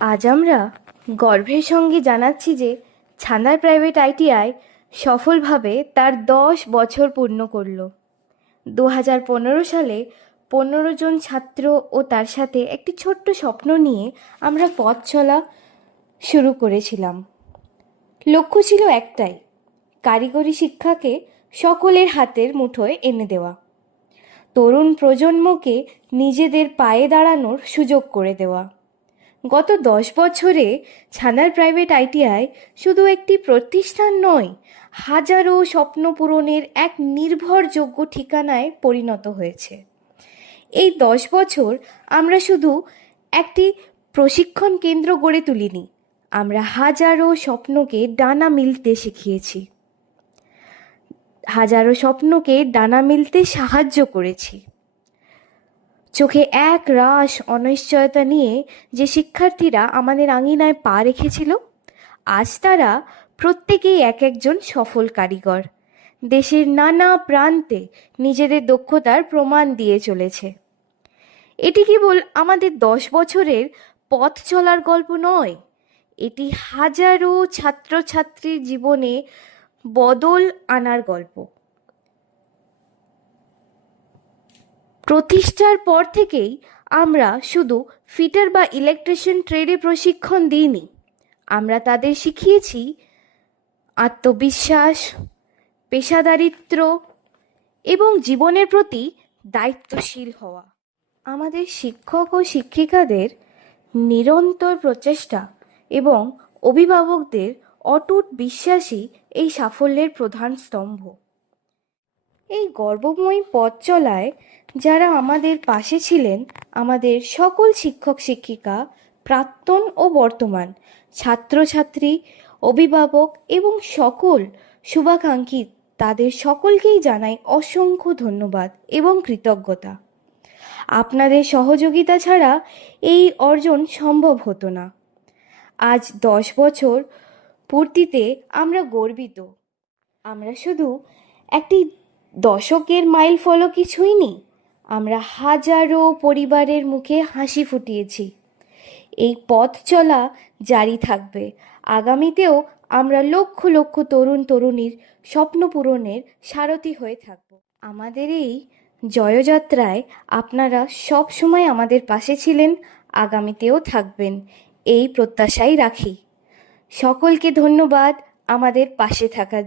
আজ আমরা গর্বের সঙ্গে জানাচ্ছি যে ছানার প্রাইভেট আইটিআই সফলভাবে তার 10 বছর পূর্ণ করল। 2015 সালে 15 জন ছাত্র ও তার সাথে একটি ছোট্ট স্বপ্ন নিয়ে আমরা পথ চলা শুরু করেছিলাম। লক্ষ্য ছিল একটাই, কারিগরি শিক্ষাকে সকলের হাতের মুঠোয় এনে দেওয়া, তরুণ প্রজন্মকে নিজেদের পায়ে দাঁড়ানোর সুযোগ করে দেওয়া। গত 10 বছরে ছানার প্রাইভেট আইটিআই শুধু একটি প্রতিষ্ঠান নয়, হাজারো স্বপ্ন পূরণের এক নির্ভরযোগ্য ঠিকানায় পরিণত হয়েছে। এই 10 বছর আমরা শুধু একটি প্রশিক্ষণ কেন্দ্র গড়ে তুলিনি, আমরা হাজারো স্বপ্নকে ডানা মিলতে শিখিয়েছি, হাজারো স্বপ্নকে ডানা মিলতে সাহায্য করেছি। চোখে এক রাশ অনিশ্চয়তা নিয়ে যে শিক্ষার্থীরা আমাদের আঙিনায় পা রেখেছিল, আজ তারা প্রত্যেকেই এক একজন সফল কারিগর, দেশের নানা প্রান্তে নিজেদের দক্ষতার প্রমাণ দিয়ে চলেছে। এটি কেবল আমাদের 10 বছরের পথ চলার গল্প নয়, এটি হাজারো ছাত্রছাত্রীর জীবনে বদল আনার গল্প। প্রতিষ্ঠার পর থেকেই আমরা শুধু ফিটার বা ইলেকট্রিশিয়ান ট্রেডে প্রশিক্ষণ দিইনি, আমরা তাদের শিখিয়েছি আত্মবিশ্বাস, পেশাদারিত্ব এবং জীবনের প্রতি দায়িত্বশীল হওয়া। আমাদের শিক্ষক ও শিক্ষিকাদের নিরন্তর প্রচেষ্টা এবং অভিভাবকদের অটুট বিশ্বাসই এই সাফল্যের প্রধান স্তম্ভ। এই গর্বময় পথ চলায় যারা আমাদের পাশে ছিলেন, আমাদের সকল শিক্ষক শিক্ষিকা, প্রাক্তন ও বর্তমান, ছাত্রছাত্রী, অভিভাবক এবং সকল শুভাকাঙ্ক্ষী, তাদের সকলকেই জানাই অসংখ্য ধন্যবাদ এবং কৃতজ্ঞতা। আপনাদের সহযোগিতা ছাড়া এই অর্জন সম্ভব হতো না। আজ 10 বছর পূর্তিতে আমরা গর্বিত। আমরা শুধু একটি দশকের মাইল ফলকই ছুঁইনি, আমরা হাজারো পরিবারের মুখে হাসি ফুটিয়েছি। এই পথ চলা জারি থাকবে। আগামীতেও আমরা লক্ষ লক্ষ তরুণ তরুণীর স্বপ্ন পূরণের সারথি হয়ে থাকব। আমাদের এই জয়যাত্রায় আপনারা সব সময় আমাদের পাশে ছিলেন, আগামীতেও থাকবেন, এই প্রত্যাশাই রাখি। সকলকে ধন্যবাদ আমাদের পাশে থাকার জন্য।